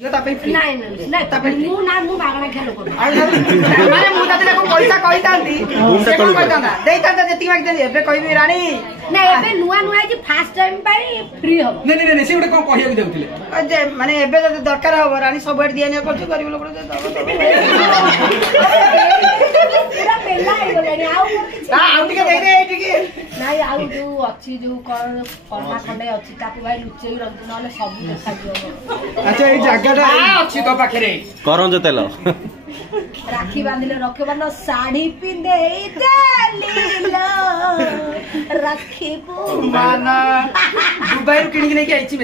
पैसा कही राणी fast time free हम माने दरकार हम राणी सब दिया गरीब लोग करंज तेल राखी बांधिले रखे बांध साड़ी पिंदे राखी दुबई किणी नहीं आइछि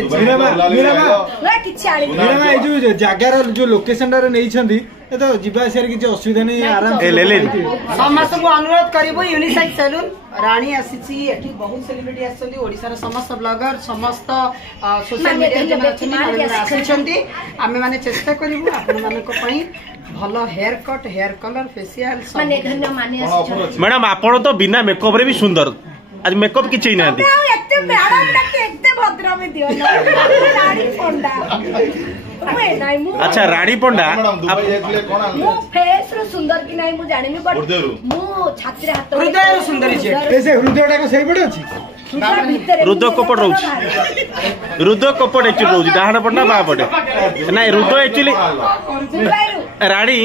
जगार जो लोकेशन तो जीवा आसार किसी असुविधा नहीं आराम समस्त को अनुरोध करिबो यूनिसेक्स सैलून रानी आसी बहुत सेलिब्रिटी आसार समस्त ब्लॉगर समस्त सोशल मीडिया आमे माने चेष्टा करिबो आपन मानको पई भलो hair cut hair colour facial madam आपण तो बिना मेकअप रे भी सुंदर आज मेकअप किछि नै आंती अच्छा रानी पंडा फेस रो सुंदर कि नहीं मु जानिनी बट मु छात्री हाथ हृदय रो सुंदर छै ऐसे हृदयटा को सही पड़े अछि हृदय कपट रहउछि हृदय कपट एक्चुअली रहउछि डाहण पडना बा पडे ना हृदय एक्चुअली रानी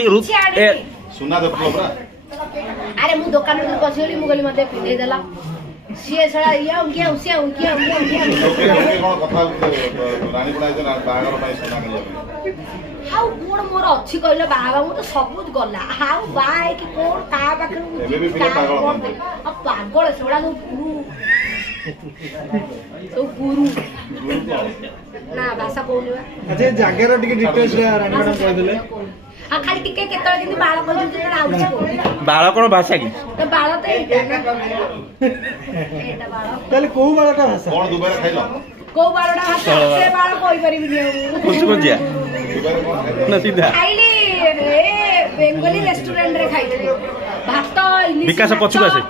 सुना देखो बरा अरे मु दुकान में बसिली मु गली मते पिंदे देला सीए सळा या उनके उसिया उनके कोन कथा रानी पडा बागर पाई सोना मिल हाउ कोन मोर अछि कहले बाबा मु तो सब गला हाउ बाय कि कोन का पाखर पागल सेडा गुरु ना भाषा कोन अच्छा जगार टिके डिटेल्स रानी मैडम कह देले आ खाली टिके केतळ किंतु बाळ कहि दे आउछ बाळ कोन भाषा की तो बाळ तो एटा बाळ ताले को बाळटा भाषा कोन दुबई खाइलो को बाळटा भाषा से बाळ कहि परिबिनी कुछ जिया ना सीधा खाइली ए बेंगोली रेस्टोरेंट रे खाइली भात इलिश विकास पछुआ से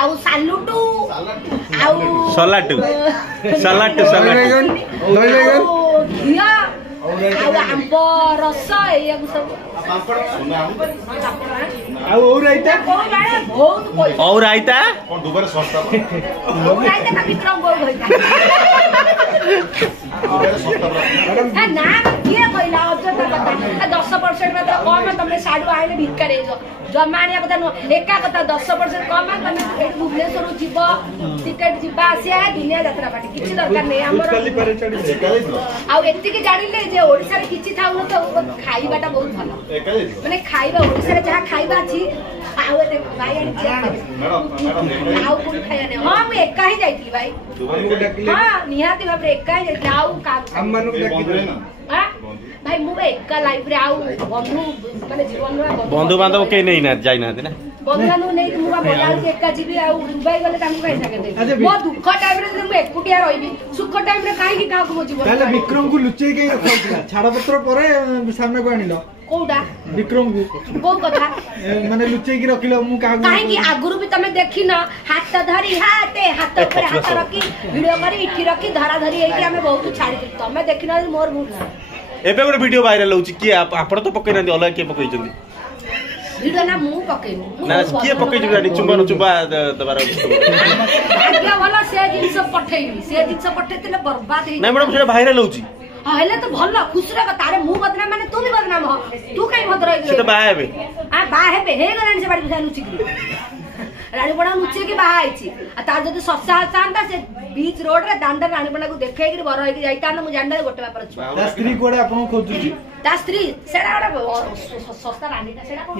आउ सालुटू आउ सलाटू सलाटू बैगन दही बैगन घिया आंब रस ये सब और रायता बहुत पैसा और रायता कोन दुबई सस्ता रायता का विक्रम बोल होइता दुबई सस्ता है ना ये कहला अजत कथा 10% में तो कम तुमने साडू आइले भिकारी जमानिया कथा न एका कथा 10% कम तुम भुवनेश्वर जीव टिकट जीवा आसिया दुनिया यात्रा पार्टी किछि दरकार नै हमर आ एत्ति के जानिले जे ओडिसा रे किछि थाउ न तो खाइबाटा बहुत भलो माने खाइबा ओडिसा रे जहा खाइबा छी आउ एते भाई आनी मैडम आउ कोन खाया नै हां मैं एका ही जाइतली भाई हां निहाती भाबरे एका ही जाइतली आउ का हम मानु डाकिले हां भाई मु एका लाइफ रे आउ बंधु माने जीवन रे बंधु बांधव के नहीं ना जाई ना ना बंधु नै मु बोला एका जीबी आउ दुबई गले तांको काई सके दे मो दुख टाइम रे मु एकुटिया रहिबी सुख टाइम रे काई की काको मो जीवन ताले विक्रम को लुचै के रखला छाड़ा पत्र परे सामने को आनिलो कोडा विक्रम को को कथा माने लुचै की रखिलो मु का काई की आगुरु भी तमे देखि न हाथ धरी हाथ ऊपर हाथ रखी वीडियो करी इठी रखी धरा धरी हे कि हमें बहुत छाड़ी तमे देखि न मोर मुंह एबे गोटे वीडियो वायरल होउची कि आपण तो पकै ना अलग के पकै जंदी वीडियो ना मु पकै ना के पकै जंदी चुंबा दबार आज्ञा वाला से जिंस पठैली से जिंस पठैतले बर्बाद हे ना मैडम से वायरल होउची हां हेले तो भलो खुशी रे तारे मु बदनाम माने तू भी बदनाम हो तू काई भद्र रे से तो बा हेबे आ बा हेबे हे गलानी से बाड़ी बुझा लुची रानी बड़ा लुची के बाहा आइची आ तार जदी सस्ता चांदा से बीच रोड रे दांडा रानी बड़ा को देखै कि बर होई कि जाइता न मु जानदा गोटे व्यापार छु ता स्त्री कोडे आपन खोजुची ता स्त्री सेडा सस्ता रानी ता सेडा कोन